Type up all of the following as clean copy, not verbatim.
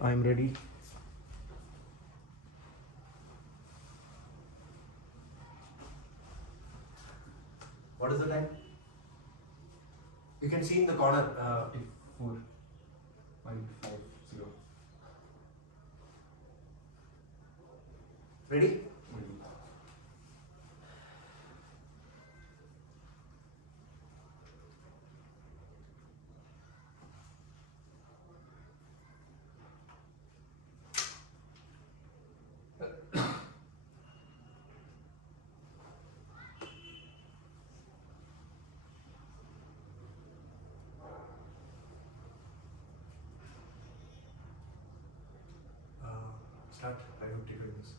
I'm ready. What is the time? You can see in the corner. 4.50. Ready? Start. I have taken this.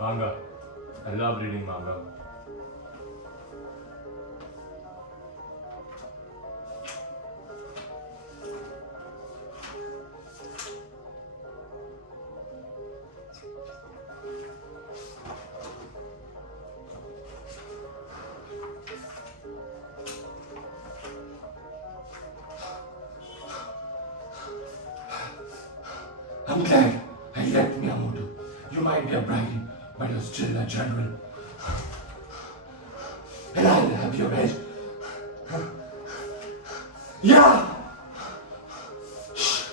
Manga. I love reading manga. I'm glad I left Miyamoto. You might be a bride, but you're still a general. And I'll have your head. Yeah! Shh.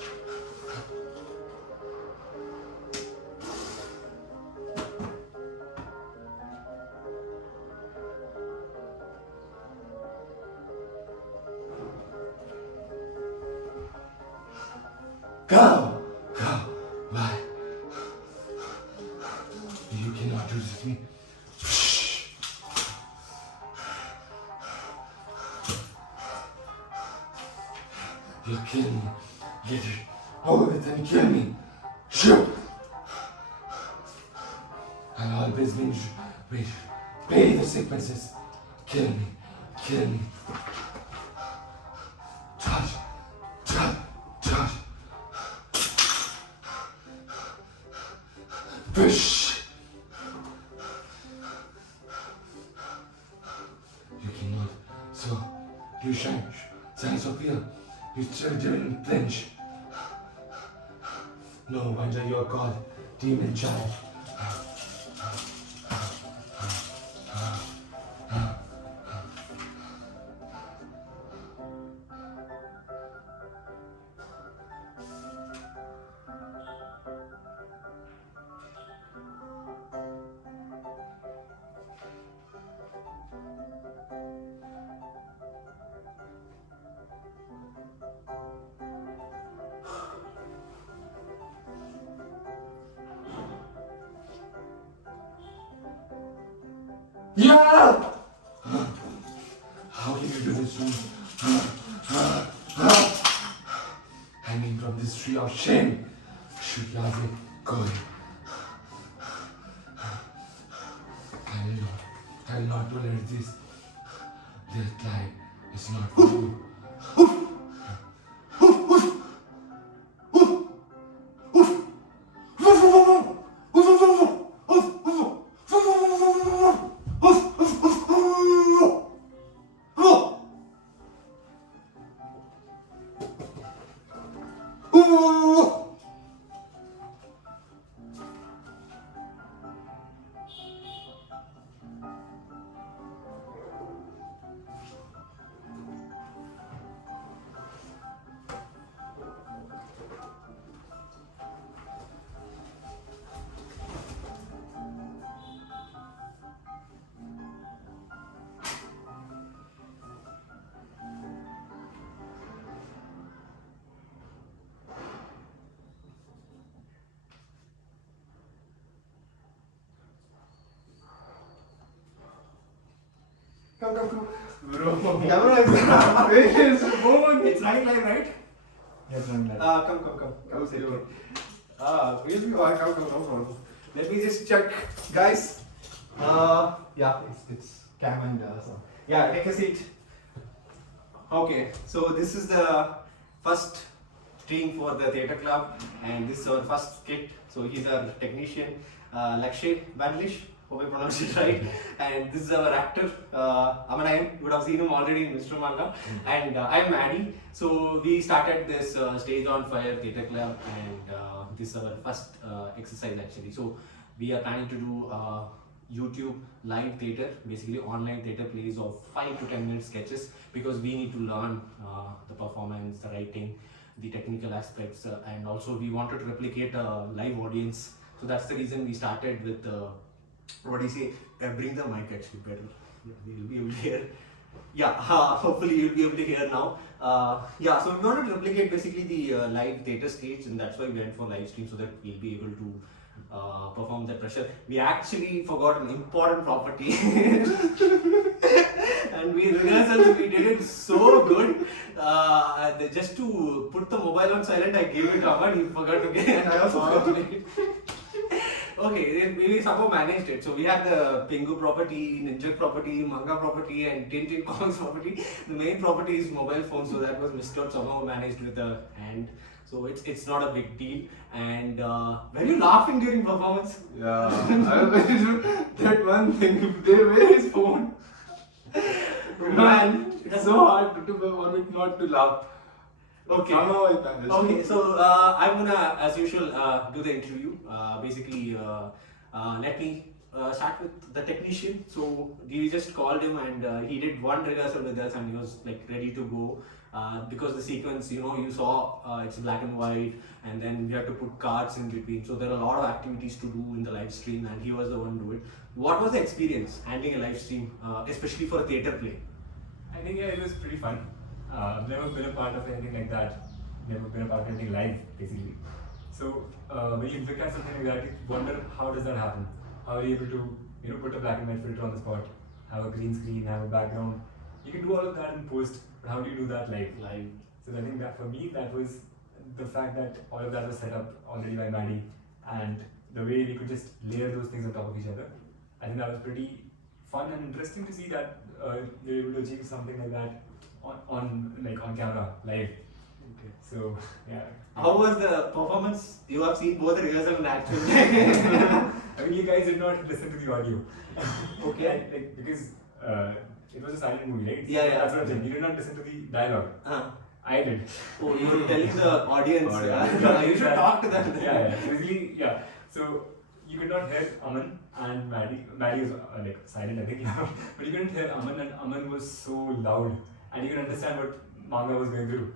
Go! Go! Bye. You cannot do this to me. Shh. You kill me. Get it. All of it and kill me. Shoot! I'll always pay the sequences. Kill me. Kill me. Touch. Touch. Touch. Fish! You cannot. So, you shine. Signs of fear. You still didn't flinch. No wonder you're called Demon Child. Yeah! How can you do this to me? Hanging from this tree of shame. Should love it. Go. I will not tolerate this. This life is not for you. Come. Bro. Camera is Phone. It's running live, right? Yes, I'm like. Come, sit here. We'll be on. Come. Let me just check, guys. Yeah, it's cam and so. Yeah, take a seat. Okay, so this is the first stream for the theatre club, and this is our first skit. So he's our technician, Lakshay, Bandlish. Hope I pronounced it right. And this is our actor, Aman. You would have seen him already in Mr. Manga. And I'm MaddiE. So we started this Stage on Fire Theatre Club, and this is our first exercise actually. So we are planning to do YouTube live theatre, basically online theatre plays of 5 to 10 minute sketches, because we need to learn the performance, the writing, the technical aspects, and also we wanted to replicate a live audience. So that's the reason we started with what do you say? Bring the mic actually better. Yeah, you'll be able to hear. Yeah, hopefully you'll be able to hear now. Yeah, so we wanted to replicate basically the live theatre stage, and that's why we went for live stream, so that we'll be able to perform that pressure. We actually forgot an important property. And we rehearsals, we did it so good. Just to put the mobile on silent, I gave it to Aman, he forgot to get it, and I also forgot it. Okay, we somehow managed it. So we had the Pingu property, Ninja property, Manga property, and Tintin Comics property. The main property is mobile phone, so that was missed out, somehow managed with a hand. So it's not a big deal. And were you laughing during performance? Yeah. That one thing, where is phone? Man, It's so hard to for me not to laugh. Okay. Somehow I managed. Okay, so I'm gonna, as usual, do the interview. Basically, let me start with the technician. So we just called him, and he did one rehearsal with us, and he was like ready to go. Because the sequence, you saw it's black and white, and then we had to put cards in between. So there are a lot of activities to do in the live stream, and he was the one to do it. What was the experience handling a live stream, especially for a theatre play? I think yeah, it was pretty fun. I've never been a part of anything like that. Never been a part of anything live, basically. So when you look at something like that, you wonder how does that happen? How are you able to put a black and white filter on the spot, have a green screen, have a background? You can do all of that in post, but how do you do that live? So I think that for me, that was the fact that all of that was set up already by MaddiE, and the way we could just layer those things on top of each other. I think that was pretty fun and interesting to see that we were able to achieve something like that on camera live. Okay. So yeah. How was the performance? You have seen both rehearsal and actual. I mean, you guys did not listen to the audio. Okay. Because it was a silent movie, right? Yeah. That's what I'm saying. You did not listen to the dialogue. I did. Oh, you were telling the audience. Yeah. You should talk to them. Yeah. So basically, yeah. So you could not hear Aman and MaddiE. MaddiE was silent, I think. But you couldn't hear Aman, and Aman was so loud, and you could understand what Manga was going through.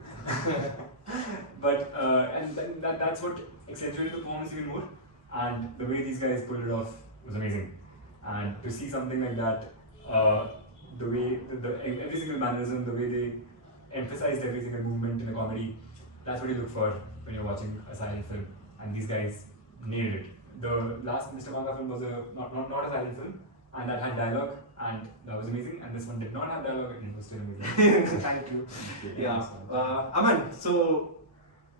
But and then that's what accentuated the performance even more. And the way these guys pulled it off was amazing. And to see something like that, the way every single mannerism, the way they emphasized every single movement in a comedy, that's what you look for when you're watching a silent film. And these guys nailed it. The last Mr. Manga film was not a silent film, and that had dialogue, and that was was amazing, and this one did not have dialogue and it was still amazing. Thank you. Okay, Yeah. thank you so much. Aman, so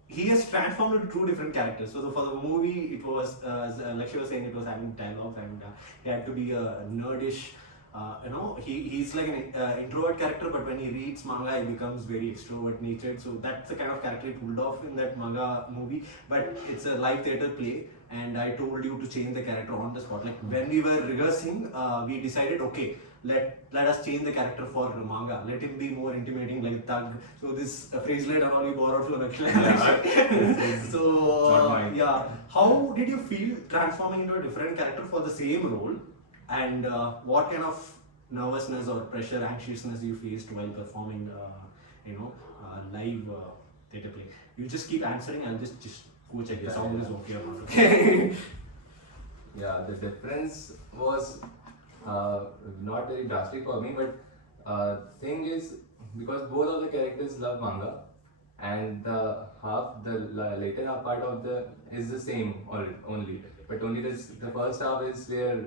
he has transformed into two different characters. So for the movie, it was, as Lakshay was saying, it was having dialogues and he had to be a nerdish. He's like an introvert character, but when he reads manga, he becomes very extrovert natured. So that's the kind of character he pulled off in that manga movie. But it's a live theater play, and I told you to change the character on the spot. Like when we were rehearsing, we decided, okay, let us change the character for manga. Let him be more intimidating, like a thug. So this phraselet and all you borrowed from Lakshay. So yeah, how did you feel transforming into a different character for the same role? And what kind of nervousness or pressure, anxiousness you faced while performing, live theatre play? You just keep answering. I'll just go check the sound is okay or not. Okay. Yeah, the difference was not very drastic for me, but thing is, because both of the characters love manga, and the later half part of the is the same only, but only the first half is where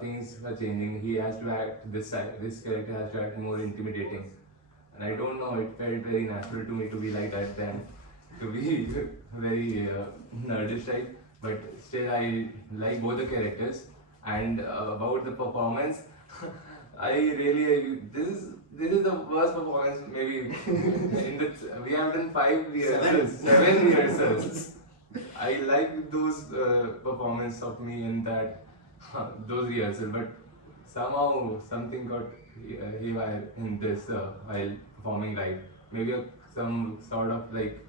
things are changing. He has to act this character has to act more intimidating, and I don't know, it felt very natural to me to be like that than to be very nerdish type. But still, I like both the characters. And about the performance, I really this is the worst performance maybe we have done 5 rehearsals, 7 rehearsals. I like those performance of me in that those rehearsals, but somehow something got haywire in this while performing live. Maybe some sort of like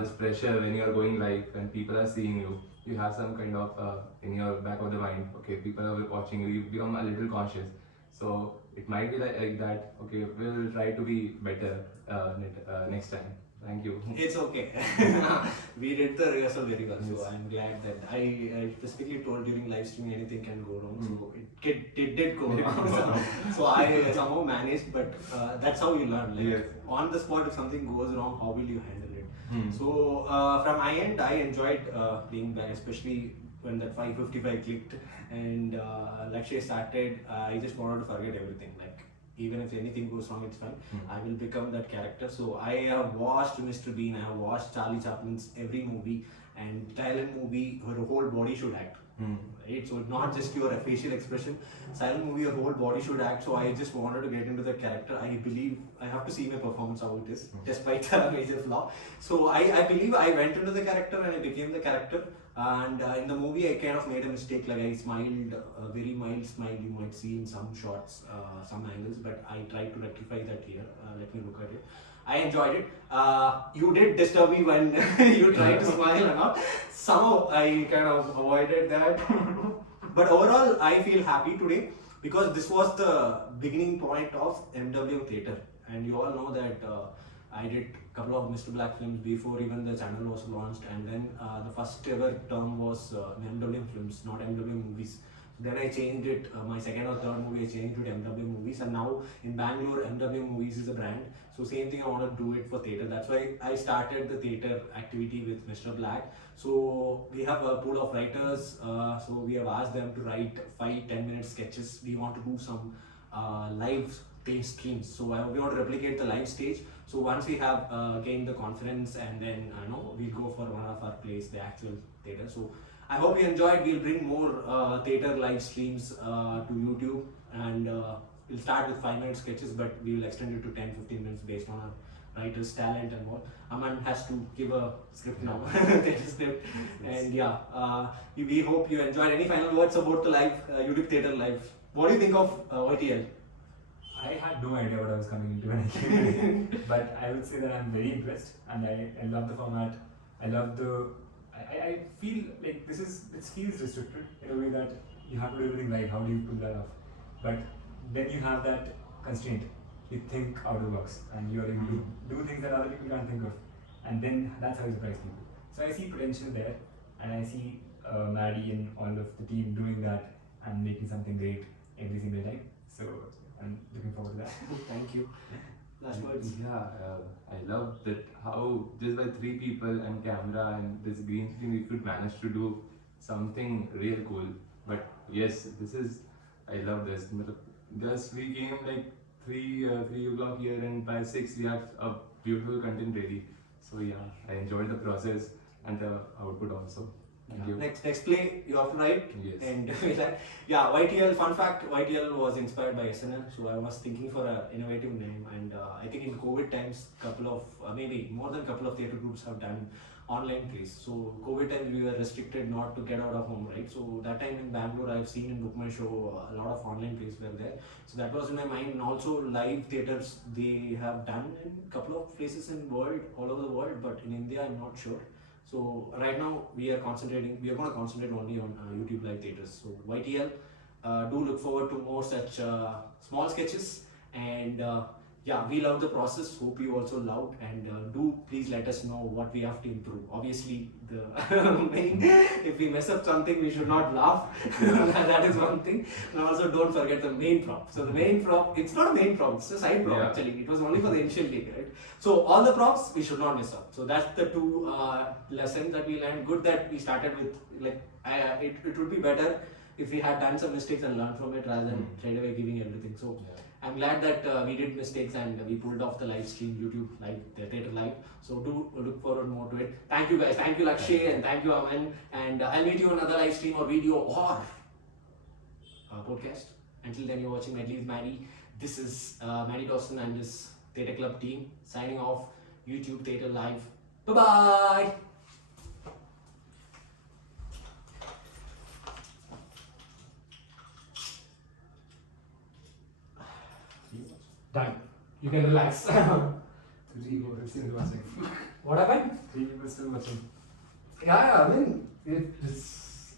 this pressure when you are going live and people are seeing you. You have some kind of in your back of the mind, okay, people are watching you, you become a little conscious. So it might be like that, okay, we'll try to be better next time. Thank you. It's okay. We did the rehearsal very well, so I'm glad that I specifically told during live streaming anything can go wrong. So it did go wrong. So I somehow managed, but that's how you learn. Like on the spot, if something goes wrong, how will you handle it? So from my end, I enjoyed playing back, especially when that 555 clicked and Lakshay started. I just wanted to forget everything. Like even if anything goes wrong, it's fine. I will become that character. So I have watched Mr. Bean, I have watched Charlie Chaplin's every movie, and silent movie, her whole body should act. Right? So not just your facial expression. Silent movie, your whole body should act. So I just wanted to get into the character. I believe I have to see my performance how it is, despite the major flaw. So I believe I went into the character and I became the character. And in the movie, I kind of made a mistake. Like I smiled, a very mild smile you might see in some shots, some angles, but I tried to rectify that here. Let me look at it. I enjoyed it. You did disturb me when you tried to smile and all. Somehow I kind of avoided that. But overall, I feel happy today because this was the beginning point of MWM Theatre. And you all know that I did a couple of Mr. Black films before even the channel was launched, and then the first ever term was MWM Films, not MWM Movies. Then I changed it, my second or third movie I changed it to MWM Movies, and now in Bangalore MWM Movies is a brand. So same thing, I want to do it for theatre. That's why I started the theatre activity with Mr. Black. So we have a pool of writers, so we have asked them to write 5-10 minute sketches. We want to do some live stage streams. So we want to replicate the live stage. So once we have gained the confidence, and then we go for one of our plays, the actual theatre. So I hope you enjoyed. We'll bring more theatre live streams to YouTube, and we'll start with 5-minute sketches, but we will extend it to 10-15 minutes based on our writer's talent and all. Aman has to give a script now, theatre script, and yeah, we hope you enjoyed. Any final words about the live YouTube theatre live? What do you think of YTL? I had no idea what I was coming into when I came in, but I would say that I'm very impressed, and I love the format. I love I feel like it feels restricted in a way that you have to do everything live. How do you pull that off? But then you have that constraint. You think out of the box, and you are able to do things that other people can't think of, and then that's how you surprise people. So I see potential there, and I see MaddiE and all of the team doing that and making something great every single time. So I'm looking forward to that. Thank you. Last words. Yeah, I love that how just by 3 people and camera and this green screen we could manage to do something real cool. But yes, I love this. Just we came like 3 o'clock here, and by 6 we had a beautiful content ready. So yeah, I enjoyed the process and the output also. Thank you. Next play you have to write. Yes. And yeah, YTL. Fun fact: YTL was inspired by SNL. So I was thinking for an innovative name, and I think in COVID times, couple of maybe more than couple of theatre groups have done online plays. So COVID times we were restricted not to get out of home, right? So that time in Bangalore, I've seen in Book My Show a lot of online plays were there. So that was in my mind. And also live theatres they have done in a couple of places in world, all over the world, but in India I'm not sure. So right now we are going to concentrate only on YouTube live theatres. So YTL, do look forward to more such small sketches, and yeah, we love the process. Hope you also loved, and do please let us know what we have to improve. Obviously, the main, if we mess up something, we should not laugh. That is one thing. And also don't forget the main prop. So the main prop, it's not a main prop, it's a side prop actually. It was only for the initial take, right? So all the props we should not mess up. So that's the two lessons that we learned. Good that we started with, like, it would be better if we had done some mistakes and learned from it rather than straight away giving everything. So I'm glad that we did mistakes and we pulled off the live stream, YouTube live, the theatre live. So do look forward more to it. Thank you guys. Thank you Lakshay and thank you Aman. And I'll meet you on another live stream or video or podcast. Until then, you're watching MaddiE. This is MaddiE DawsoN and this Theatre Club team signing off. YouTube Theatre Live. Bye bye. Done. You can relax. 3 people still watching. What happened? 3 people still watching. Yeah, I mean, it's.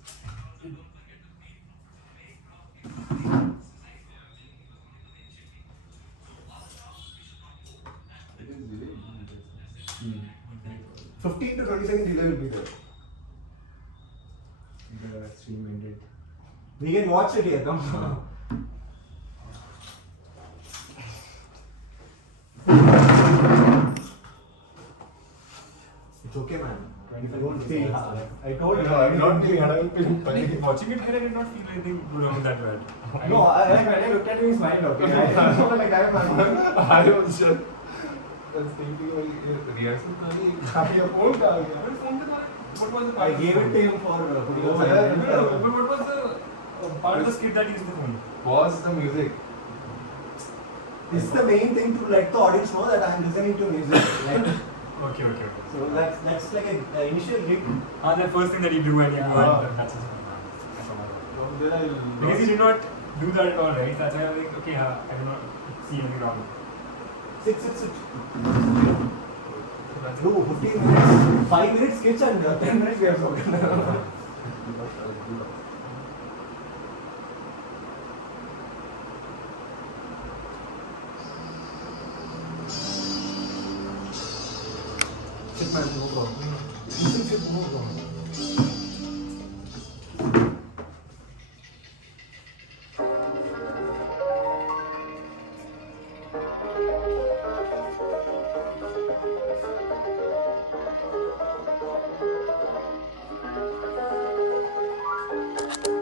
It is really interesting. 15 to 20 second delay will be there. The stream ended. We can watch it here, come on. It's okay, man. If I don't feel, I told you, I'm not feeling, I will feel. Watching it here, I did not feel anything good that bad. No, when I looked at him, he smiled, okay? I was like, I was just thinking like rehearsal happy your phone car. What was the I part? gave it to him for putting Oh, on yeah. silent. But what was the part of the script that used the phone? was the music. It's the main thing to let the audience know that I'm listening to music. Like, Okay. so that's like an initial gig. The first thing that you do when you go and that's it. Because you did not do that at all, right? That's why I was like, okay, I do not see anything wrong. Sit. Do 15 minutes, 5 minutes sketch and 10 minutes we have spoken. Sit man, no problem. Sit, no problem.